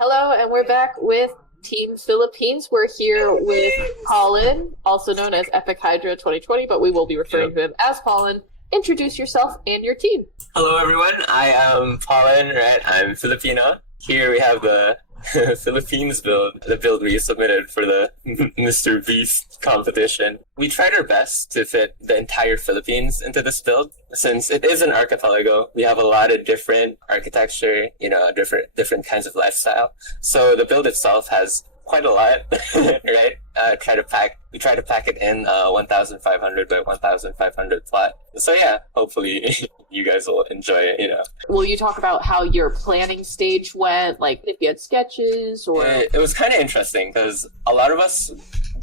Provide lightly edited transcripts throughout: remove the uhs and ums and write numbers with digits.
Hello, and we're back with Team Philippines. We're here with Pollen, also known as Epic Hydra 2020, but we will be referring to him as Pollen. Introduce yourself and your team. Hello, everyone. I am Pollen, right? I'm Filipino. Here we have the Philippines build, the build we submitted for the MrBeast competition. We tried our best to fit the entire Philippines into this build. Since it is an archipelago, we have a lot of different architecture, different kinds of lifestyle. So the build itself has quite a lot, right? We try to pack it in 1,500 by 1,500 plot. So yeah, hopefully you guys will enjoy it, Will you talk about how your planning stage went? Like if you had sketches or... It was kind of interesting because a lot of us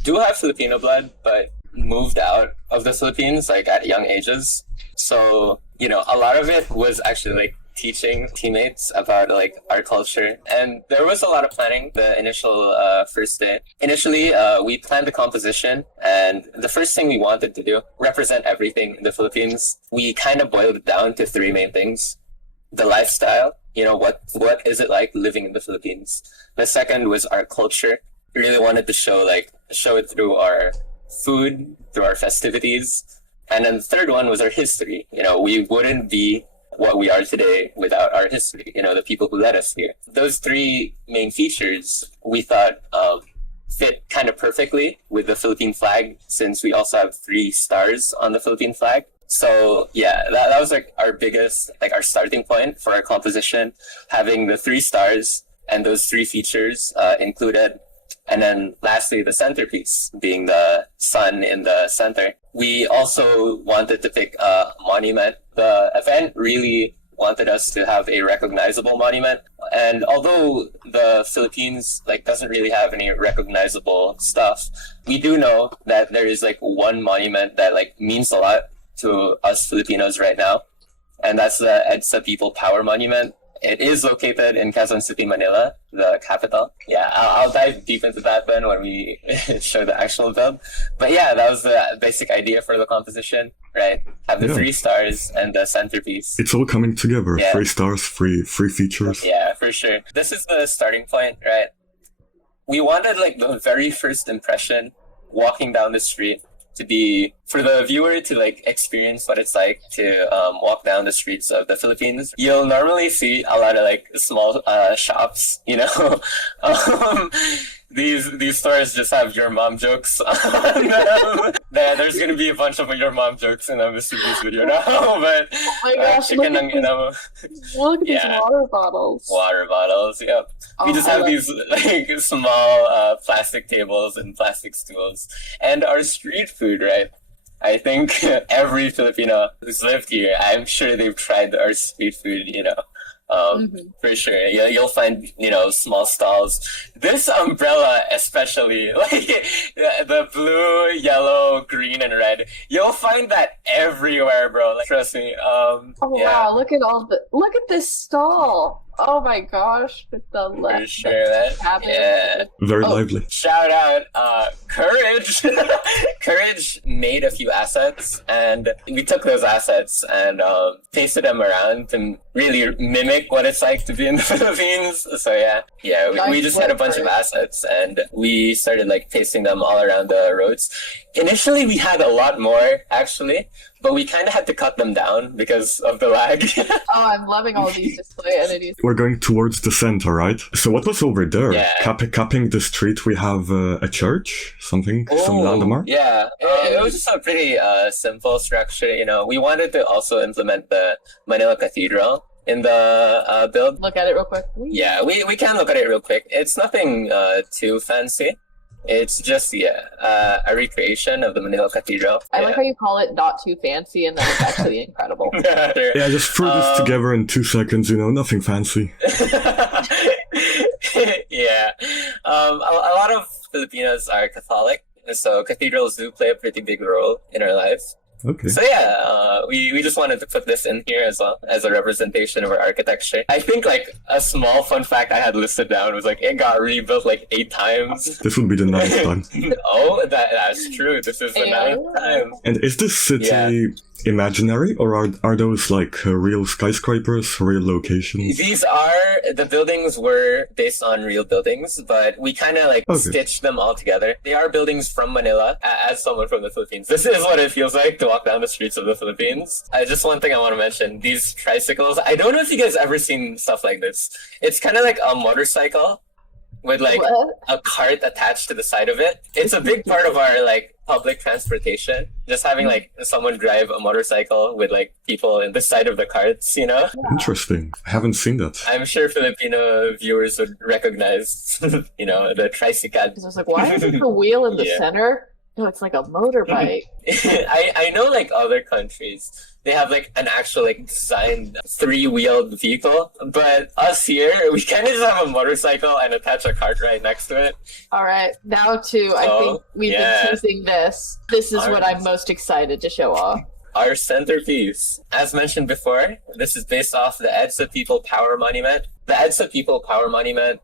do have Filipino blood, but moved out of the Philippines like at young ages. So, a lot of it was actually like teaching teammates about like our culture, and there was a lot of planning the initial first day. Initially, we planned the composition, and the first thing we wanted to do, represent everything in the Philippines. We kind of boiled it down to three main things: the lifestyle, what is it like living in the Philippines? The second was our culture. We really wanted to show it through our food, through our festivities. And then the third one was our history. We wouldn't be what we are today without our history, the people who led us here. Those three main features we thought fit kind of perfectly with the Philippine flag, since we also have 3 stars on the Philippine flag. So yeah, that was like our biggest, our starting point for our composition, having the 3 stars and those 3 features included. And then lastly, the centerpiece being the sun in the center. We also wanted to pick a monument. The event really wanted us to have a recognizable monument. And although the Philippines doesn't really have any recognizable stuff, we do know that there is one monument that means a lot to us Filipinos right now. And that's the EDSA People Power Monument. It is located in Quezon City, Manila, the capital. Yeah, I'll dive deep into that then when we show the actual build. But yeah, that was the basic idea for the composition, right? Have the 3 stars and the centerpiece. It's all coming together. Yeah. 3 stars, 3 features. Yeah, for sure. This is the starting point, right? We wanted the very first impression walking down the street to be for the viewer to experience what it's like to walk down the streets of the Philippines. You'll normally see a lot of small shops, these stores just have your mom jokes on them. There's gonna be a bunch of your mom jokes in a MrBeast video now, but oh my gosh, look at these water bottles. Water bottles, yep. We just have these small plastic tables and plastic stools. And our street food, right? I think every Filipino who's lived here, I'm sure they've tried our street food, for sure. You'll find, small stalls. This umbrella especially, the blue, yellow, green, and red, you'll find that everywhere, bro. Trust me. Wow, look at this stall. Oh my gosh, with the left. For sure, yeah. Very lively. Shout out, Courage. Courage made a few assets, and we took those assets and pasted them around to really mimic what it's like to be in the Philippines. So yeah, we just had a bunch of assets, and we started pasting them all around the roads. Initially, we had a lot more, actually, but we kind of had to cut them down because of the lag. Oh, I'm loving all these display entities. We're going towards the center, right? So what was over there? Yeah. Capping the street, we have a church, some landmark? Yeah, it was just a pretty simple structure, We wanted to also implement the Manila Cathedral in the build. Look at it real quick. Yeah, we can look at it real quick. It's nothing too fancy. It's just, a recreation of the Manila Cathedral. I like how you call it not too fancy, and that's actually incredible. Yeah, just threw this together in 2 seconds, nothing fancy. Yeah. A lot of Filipinos are Catholic, so cathedrals do play a pretty big role in our lives. Okay. So yeah, we just wanted to put this in here as well as a representation of our architecture. I think a small fun fact I had listed down was it got rebuilt 8 times. This would be the 9th time. Oh, that's true. This is the 9th time. And is this city imaginary, or are those like real skyscrapers, real locations? The buildings were based on real buildings, but we kind of like stitched them all together. They are buildings from Manila. As someone from the Philippines, this is what it feels like to walk down the streets of the Philippines. Just one thing I want to mention, these tricycles, I don't know if you guys ever seen stuff like this. It's kind of like a motorcycle with like a cart attached to the side of it. It's a big part of our like public transportation. Just having like someone drive a motorcycle with like people in the side of the carts, you know? Interesting. I haven't seen that. I'm sure Filipino viewers would recognize, you know, the tricycle. I was like, why is it the wheel in the center? No, it's like a motorbike. I know like other countries, they have like an actual like designed 3-wheeled vehicle, but us here, we kind of just have a motorcycle and attach a cart right next to it. All right, now to, I think we've been teasing this. This is what I'm most excited to show off. Our centerpiece. As mentioned before, this is based off the EDSA People Power Monument. The EDSA People Power Monument,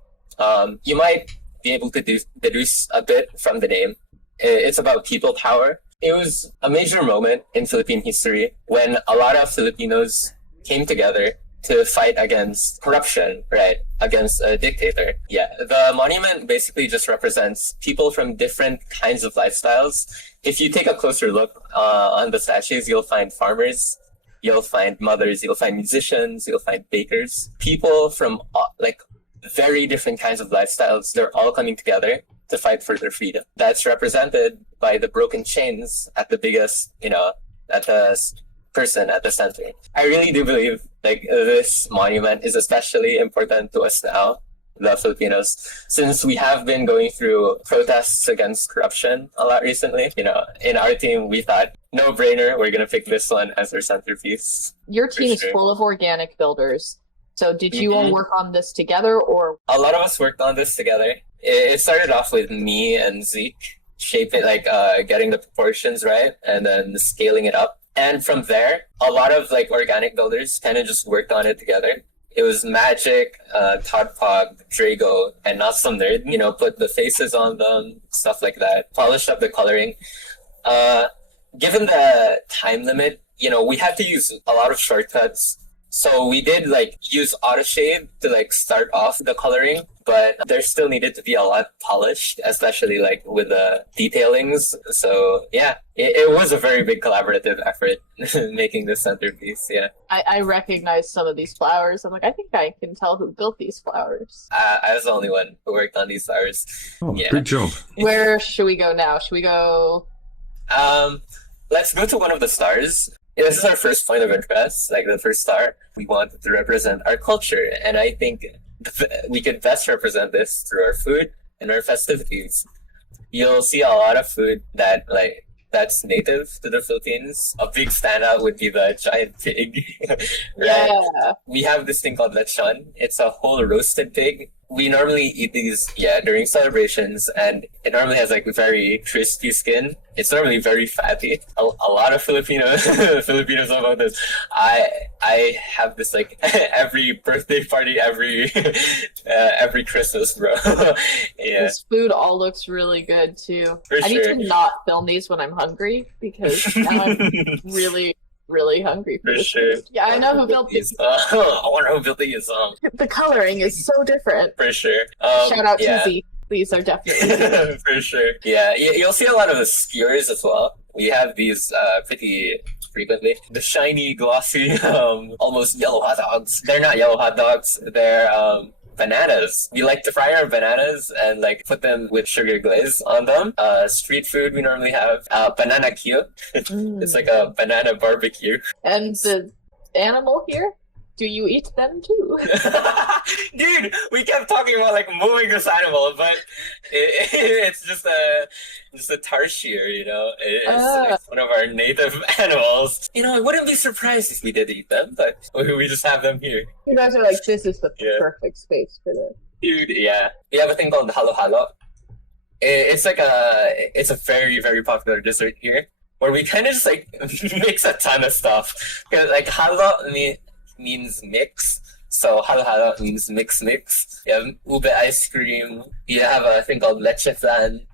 you might be able to deduce a bit from the name. It's about people power. It was a major moment in Philippine history when a lot of Filipinos came together to fight against corruption, right? Against a dictator. Yeah, the monument basically just represents people from different kinds of lifestyles. If you take a closer look on the statues, you'll find farmers, you'll find mothers, you'll find musicians, you'll find bakers. People from like very different kinds of lifestyles, they're all coming together to fight for their freedom. That's represented by the broken chains at the biggest, you know, at the person at the center. I really do believe like this monument is especially important to us now, the Filipinos, since we have been going through protests against corruption a lot recently. You know, in our team, we thought, no brainer, we're gonna pick this one as our centerpiece. Your team is full of organic builders. So did you all work on this together, or? A lot of us worked on this together. It started off with me and Zeke, shaping, like getting the proportions right, and then scaling it up. And from there, a lot of like organic builders kind of just worked on it together. It was Magik, todpog, Drago, and NotSumNerd, you know, put the faces on them, stuff like that, polished up the coloring. Given the time limit, you know, we had to use a lot of shortcuts. So we did like use auto shade to like start off the coloring, but there still needed to be a lot polished, especially like with the detailings. So yeah, it was a very big collaborative effort making this centerpiece. Yeah, I recognize some of these flowers. I'm like, I think I can tell who built these flowers. I was the only one who worked on these flowers. Oh, yeah. Good job. Where should we go now? Should we go? Let's go to one of the stars. Yeah, this is our first point of interest, like the first star. We wanted to represent our culture, and I think we could best represent this through our food and our festivities. You'll see a lot of food that's native to the Philippines. A big standout would be the giant pig. Right? Yeah. We have this thing called lechon. It's a whole roasted pig. We normally eat these, during celebrations, and it normally has like very crispy skin. It's normally very fatty. A lot of Filipinos know about this. I have this like every birthday party, every Christmas, bro. Yeah. This food all looks really good too. I need to not film these when I'm hungry because now I'm really hungry for this food. Yeah, I know who built these. I wonder who built these. The coloring is so different. For sure. Shout out to Z. These are definitely for sure. Yeah, you'll see a lot of the skewers as well. We have these pretty frequently. The shiny, glossy, almost yellow hot dogs. They're not yellow hot dogs. They're bananas. We like to fry our bananas and like put them with sugar glaze on them. Street food we normally have banana Q. It's like a banana barbecue. And the animal here? Do you eat them too? Dude, we kept talking about like moving this animal, but it's just a tarsier, you know. It's one of our native animals. You know, I wouldn't be surprised if we did eat them, but we just have them here. You guys are like, this is the perfect space for this. Dude, yeah. We have a thing called halo halo. It's a very, very popular dessert here, where we kind of just like mix a ton of stuff. Like halo means mix, so halo halo means mix. You have ube ice cream. You have a thing called leche flan.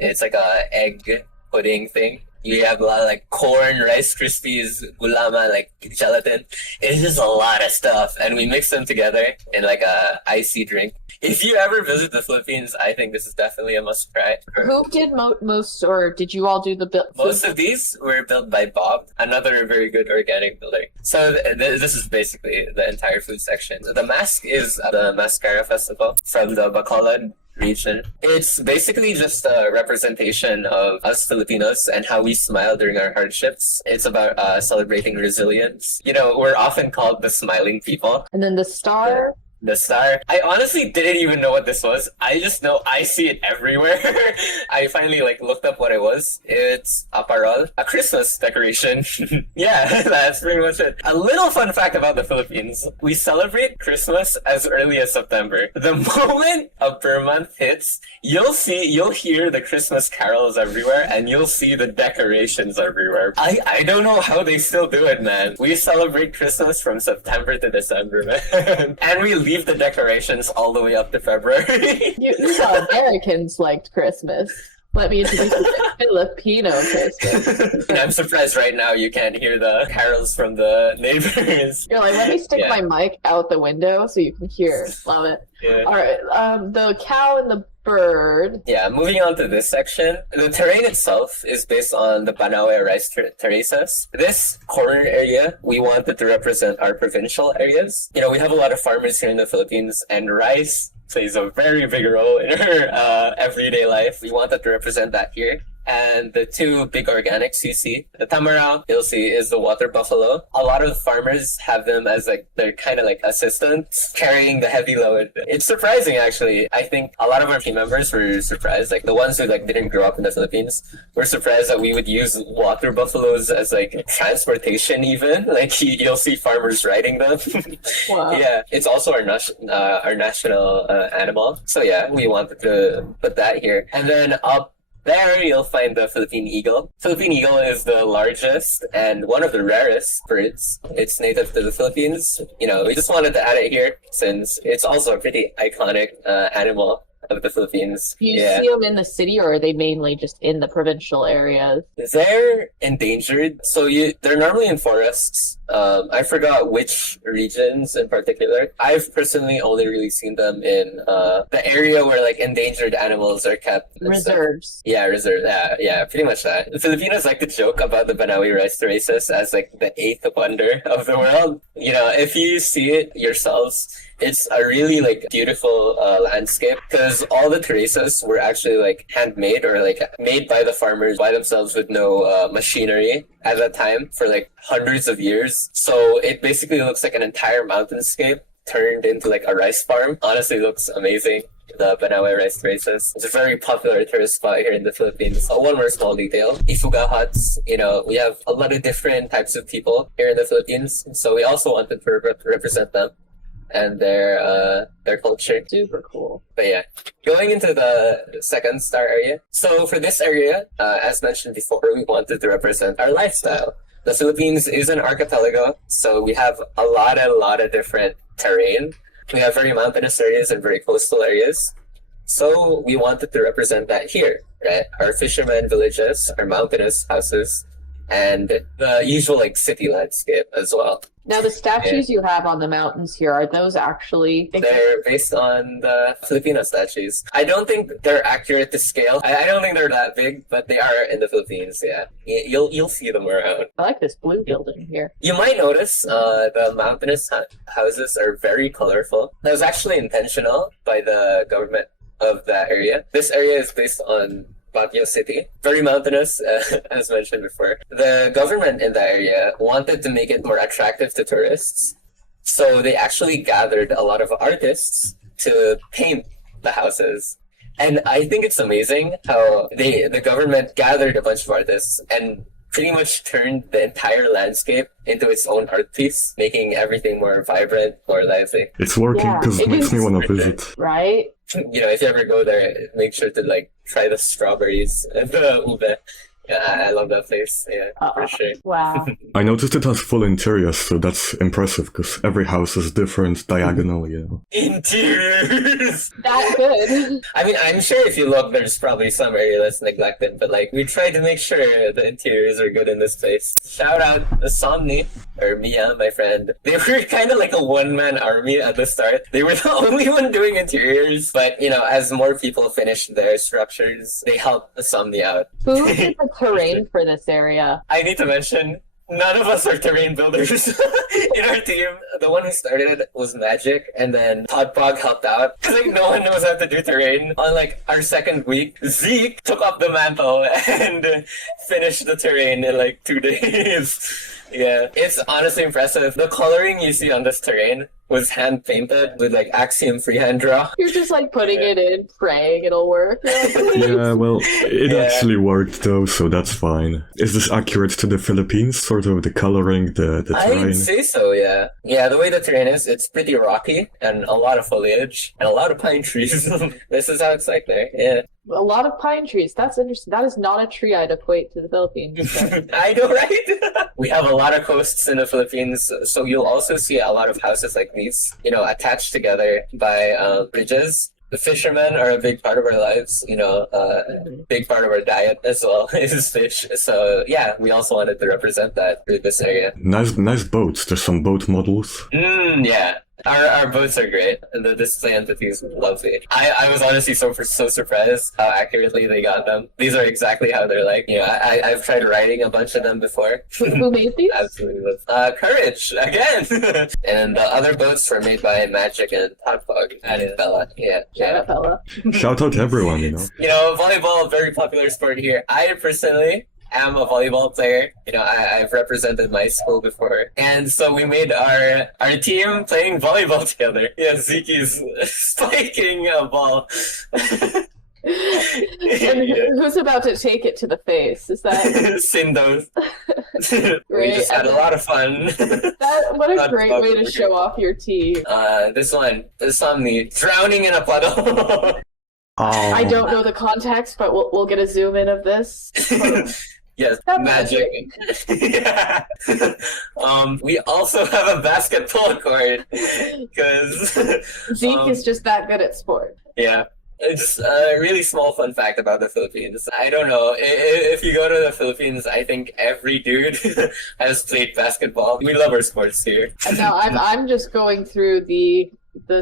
It's like a egg pudding thing. You have a lot of like corn, Rice Krispies, gulama, like gelatin. It's just a lot of stuff, and we mix them together in like a icy drink. If you ever visit the Philippines, I think this is definitely a must try. Who did most, or did you all do the build? Most of these were built by Bob, another very good organic builder. So this is basically the entire food section. The mask is the Mascara Festival from the Bacolod region. It's basically just a representation of us Filipinos and how we smile during our hardships. It's about celebrating resilience. You know, we're often called the smiling people. And then the star. The star. I honestly didn't even know what this was. I just know I see it everywhere. I finally looked up what it was. It's a parol, a Christmas decoration. Yeah, that's pretty much it. A little fun fact about the Philippines. We celebrate Christmas as early as September. The moment a Burr month hits, you'll hear the Christmas carols everywhere and you'll see the decorations everywhere. I don't know how they still do it, man. We celebrate Christmas from September to December, man. And we leave the decorations all the way up to February. You thought Americans liked Christmas. Let me introduce you to Filipino Christmas. And I'm surprised right now you can't hear the carols from the neighbors. You're like, let me stick my mic out the window so you can hear. Love it. Yeah. All right, the cow and the bird. Yeah, moving on to this section. The terrain itself is based on the Banawe rice terraces. This corner area, we wanted to represent our provincial areas. You know, we have a lot of farmers here in the Philippines, and rice plays a very big role in our everyday life. We wanted to represent that here. And the two big organics you see, the tamaraw, you'll see, is the water buffalo. A lot of farmers have them as they're kind of like assistants carrying the heavy load. It's surprising, actually. I think a lot of our team members were surprised. Like the ones who didn't grow up in the Philippines were surprised that we would use water buffaloes as transportation even. You'll see farmers riding them. Wow. Yeah, it's also our national animal. So yeah, we wanted to put that here. And then up there, you'll find the Philippine eagle. Philippine eagle is the largest and one of the rarest birds. It's native to the Philippines. You know, we just wanted to add it here since it's also a pretty iconic animal of the Philippines. Do you see them in the city, or are they mainly just in the provincial areas? They're endangered, so they're normally in forests. I forgot which regions in particular. I've personally only really seen them in the area where endangered animals are kept. Reserves. Yeah, reserve. Yeah, pretty much that. The Filipinos like to joke about the Banawe rice terraces as the eighth wonder of the world. You know, if you see it yourselves, it's a really beautiful landscape because all the terraces were actually handmade or made by the farmers by themselves with no machinery at that time for hundreds of years. So it basically looks like an entire mountainscape turned into a rice farm. Honestly, looks amazing. The Banawe rice terraces. It's a very popular tourist spot here in the Philippines. One more small detail. Ifuga huts. You know, we have a lot of different types of people here in the Philippines. So we also wanted to represent them and their culture. Super cool. But yeah, going into the second star area. So for this area, as mentioned before, we wanted to represent our lifestyle. The Philippines is an archipelago, so we have a lot of different terrain. We have very mountainous areas and very coastal areas. So we wanted to represent that here, right? Our fishermen villages, our mountainous houses, and the usual city landscape as well. Now, the statues you have on the mountains here, are those actually... They're based on the Filipino statues. I don't think they're accurate to scale. I don't think they're that big, but they are in the Philippines, yeah. You'll see them around. I like this blue building here. You might notice the mountainous houses are very colorful. That was actually intentional by the government of that area. This area is based on Baguio City. Very mountainous, as mentioned before. The government in that area wanted to make it more attractive to tourists. So they actually gathered a lot of artists to paint the houses. And I think it's amazing how the government gathered a bunch of artists and pretty much turned the entire landscape into its own art piece, making everything more vibrant, more lively. It's working because it makes me want to visit. Right? You know, if you ever go there, make sure to try the strawberries and the ube. Yeah, I love that place. Yeah, for sure. Wow. I noticed it has full interiors, so that's impressive because every house is different, diagonal, you know. Interiors! That good. I mean, I'm sure if you look, there's probably some area that's neglected, but like, we tried to make sure the interiors are good in this place. Shout out to Somni, or Mia, my friend. They were kind of like a one-man army at the start. They were the only one doing interiors, but you know, as more people finished their structures, they helped Somni out. Who did the terrain for this area? I need to mention, none of us are terrain builders in our team. The one who started it was Magik, and then todpog helped out. Like, no one knows how to do terrain. On like our second week, Zeke took up the mantle and finished the terrain in like 2 days. Yeah, it's honestly impressive. The coloring you see on this terrain was hand painted with like Axiom freehand draw. You're just like putting it in, praying it'll work. You're like, "Please." Yeah, well, it actually worked though, so that's fine. Is this accurate to the Philippines? Sort of the coloring, the terrain? I'd say so, yeah. Yeah, the way the terrain is, it's pretty rocky and a lot of foliage and a lot of pine trees. This is how it's like there, yeah. A lot of pine trees. That's interesting. That is not a tree I'd equate to the Philippines. So. I know, right? We have a lot of coasts in the Philippines, so you'll also see a lot of houses like these, you know, attached together by bridges. The fishermen are a big part of our lives, you know, big part of our diet as well is fish. So yeah, we also wanted to represent that through this area. Nice boats. There's some boat models. Yeah. Our boats are great, and the display entity is lovely. I was honestly so surprised how accurately they got them. These are exactly how they're like. You know, I've tried writing a bunch of them before. Who made these? Absolutely. Courage, again! And the other boats were made by Magik and todpog and Bellwa. Yeah. Shout out Bella. Shout out to everyone, you know. You know, volleyball, very popular sport here. I personally am a volleyball player. You know, I've represented my school before. And so we made our team playing volleyball together. Yeah, Zekiez spiking a ball. And who's about to take it to the face? Is that Sindos? We just had a lot of fun. What a great way to show off your team. This one, Somni, drowning in a puddle. Oh. I don't know the context, but we'll get a zoom in of this. Yes, magic. Yeah. We also have a basketball court because Zeke is just that good at sport. Yeah. It's a really small fun fact about the Philippines. I don't know. If you go to the Philippines, I think every dude has played basketball. We love our sports here. And now I'm just going through the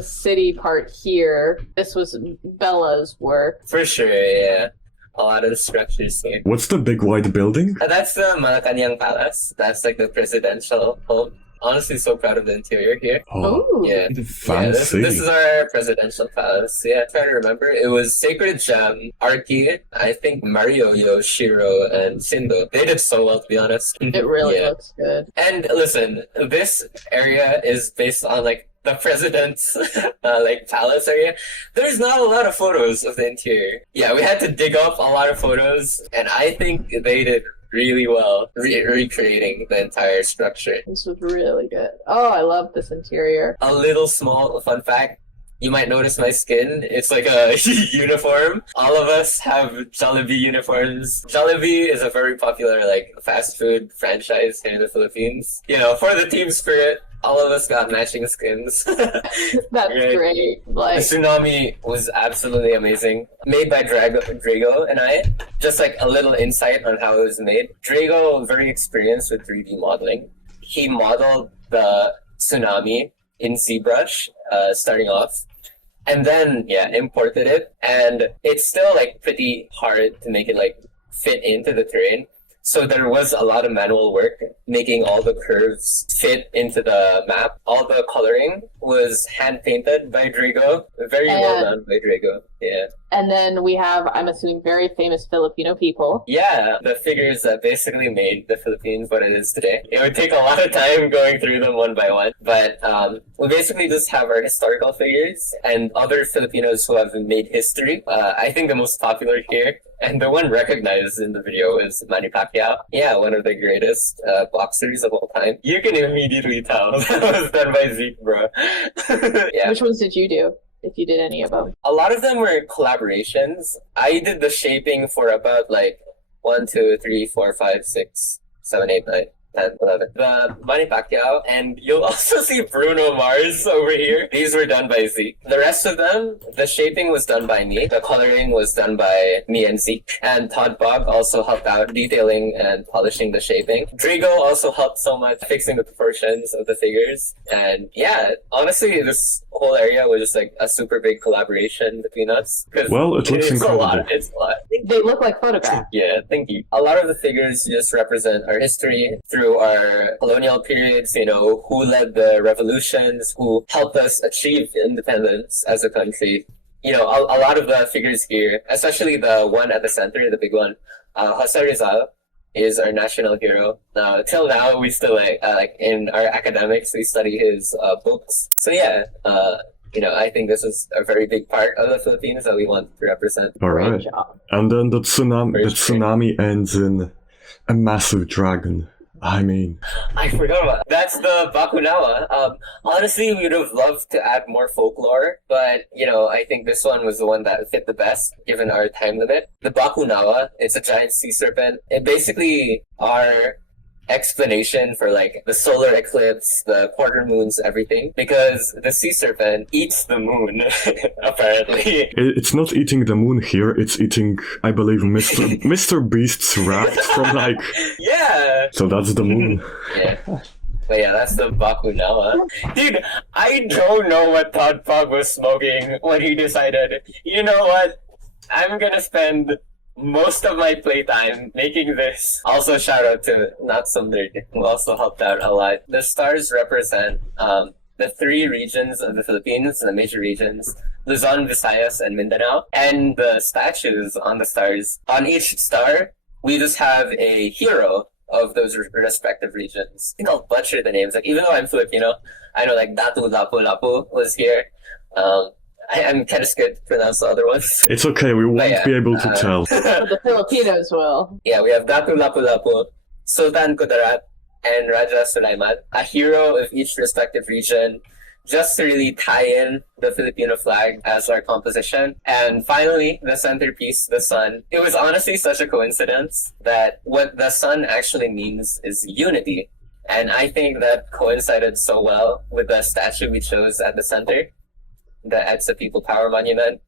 city part here. This was Bella's work. For sure, yeah. A lot of the structures here. What's the big white building? That's the Malacanang Palace. That's like the presidential home. Honestly, so proud of the interior here. Oh, Yeah. Fancy. Yeah, this is our presidential palace. Yeah, try to remember. It was SacredJem, Arki, I think Maryow, Shiro, and Sindo. They did so well, to be honest. it really looks good. And listen, this area is based on like the president's like palace area. There's not a lot of photos of the interior. Yeah, we had to dig up a lot of photos, and I think they did really well recreating the entire structure. This was really good. Oh, I love this interior. A little small fun fact. You might notice my skin. It's like a uniform. All of us have Jollibee uniforms. Jollibee is a very popular like fast food franchise here in the Philippines. You know, for the team spirit, all of us got matching skins. That's great. Like, the tsunami was absolutely amazing. Made by Drago and I. Just like a little insight on how it was made. Drago, very experienced with 3D modeling. He modeled the tsunami in ZBrush, starting off. And then, imported it. And it's still like pretty hard to make it like fit into the terrain. So there was a lot of manual work making all the curves fit into the map. All the coloring was hand painted by Drago. Very well done by Drago. Yeah. And then we have, I'm assuming, very famous Filipino people. Yeah, the figures that basically made the Philippines what it is today. It would take a lot of time going through them one by one. But we basically just have our historical figures and other Filipinos who have made history. I think the most popular here, and the one recognized in the video, is Manny Pacquiao. Yeah, one of the greatest boxers of all time. You can immediately tell that was done by Zeke, bro. Yeah. Which ones did you do, if you did any of them? A lot of them were collaborations. I did the shaping for about like 1, 2, 3, 4, 5, 6, 7, 8, 9. 10, 11. The Manny Pacquiao, and you'll also see Bruno Mars over here. These were done by Zeke. The rest of them, the shaping was done by me. The coloring was done by me and Zeke. And todpog also helped out detailing and polishing the shaping. Drago also helped so much fixing the proportions of the figures. And yeah, honestly, this whole area was just like a super big collaboration between us. Well, it looks incredible. It's a lot. They look like photographs. Yeah, thank you. A lot of the figures just represent our history through our colonial periods, you know, who led the revolutions, who helped us achieve independence as a country. You know, a lot of the figures here, especially the one at the center, the big one, Jose Rizal is our national hero. Till now, we still like in our academics, we study his books. So yeah, you know, I think this is a very big part of the Philippines that we want to represent. All right. And then the tsunami ends in a massive dragon. I mean, I forgot about that. That's the Bakunawa. Honestly, we would have loved to add more folklore, but you know, I think this one was the one that fit the best given our time limit. The Bakunawa, it's a giant sea serpent. It basically our explanation for like the solar eclipse, the quarter moons, everything, because the sea serpent eats the moon. Apparently, it's not eating the moon here. It's eating, I believe, MrBeast's rat from like. Yeah. So that's the moon. Yeah. But yeah, that's the Bakunawa. Dude, I don't know what todpog was smoking when he decided, you know what, I'm gonna spend most of my playtime making this. Also, shout out to NotSumNerd, who also helped out a lot. The stars represent the 3 regions of the Philippines, the major regions, Luzon, Visayas, and Mindanao. And the statues on the stars, on each star, we just have a hero of those respective regions. I think I'll butcher the names. Like, even though I'm Filipino, I know like Datu Lapu-Lapu was here. I'm kind of scared to pronounce the other ones. It's okay, we won't be able to tell. The Filipinos will. Yeah, we have Datu Lapu-Lapu, Sultan Kudarat, and Raja Sulaiman, a hero of each respective region, just to really tie in the Filipino flag as our composition. And finally, the centerpiece, the sun. It was honestly such a coincidence that what the sun actually means is unity. And I think that coincided so well with the statue we chose at the center, the EDSA People Power Monument,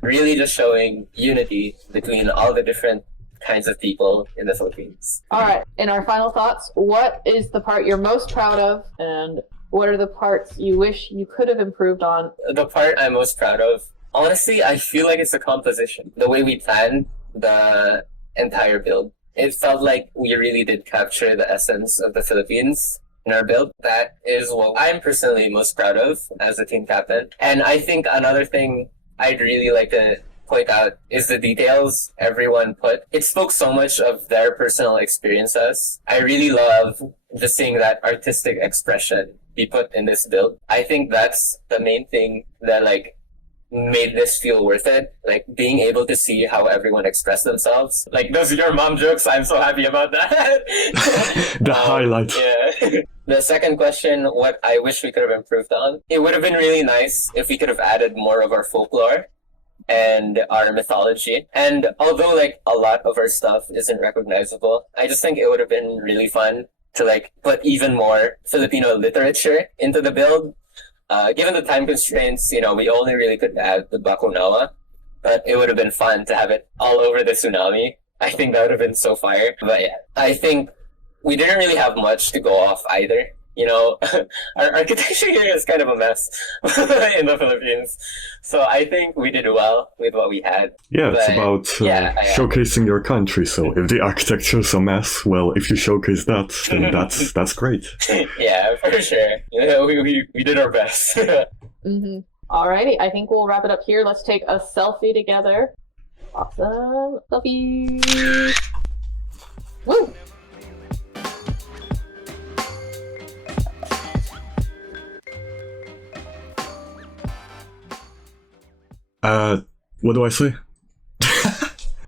really just showing unity between all the different kinds of people in the Philippines. All right, in our final thoughts, what is the part you're most proud of, and what are the parts you wish you could have improved on? The part I'm most proud of, honestly, I feel like it's the composition. The way we planned the entire build. It felt like we really did capture the essence of the Philippines in our build. That is what I'm personally most proud of as a team captain. And I think another thing I'd really like to point out is the details everyone put. It spoke so much of their personal experiences. I really love just seeing that artistic expression be put in this build. I think that's the main thing that like made this feel worth it. Like being able to see how everyone expressed themselves. Like those are your mom jokes. I'm so happy about that. The highlight. Yeah. The second question, what I wish we could have improved on. It would have been really nice if we could have added more of our folklore and our mythology. And although like a lot of our stuff isn't recognizable, I just think it would have been really fun to like put even more Filipino literature into the build. Given the time constraints, you know, we only really could add the Bakunawa, but it would have been fun to have it all over the tsunami. I think that would have been so fire. But yeah, I think we didn't really have much to go off either. You know, our architecture here is kind of a mess in the Philippines. So I think we did well with what we had. Yeah, it's about showcasing your country. So if the architecture's a mess, well, if you showcase that, then that's great. Yeah, for sure. You know, we did our best. Mm-hmm. Alrighty, I think we'll wrap it up here. Let's take a selfie together. Awesome. Selfie. Woo! What do I say?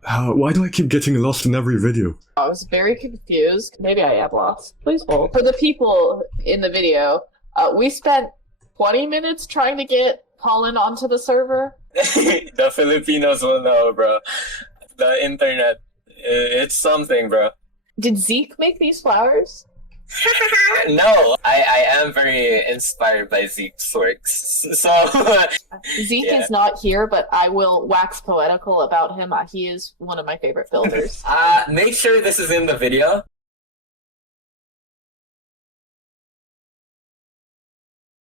Why do I keep getting lost in every video? I was very confused. Maybe I am lost. Please hold. For the people in the video, we spent 20 minutes trying to get Pollen onto the server. The Filipinos will know, bro. The internet It's something, bro. Did Zeke make these flowers? No, I am very inspired by Zeke's works. So Zeke is not here, but I will wax poetical about him. He is one of my favorite builders. make sure this is in the video.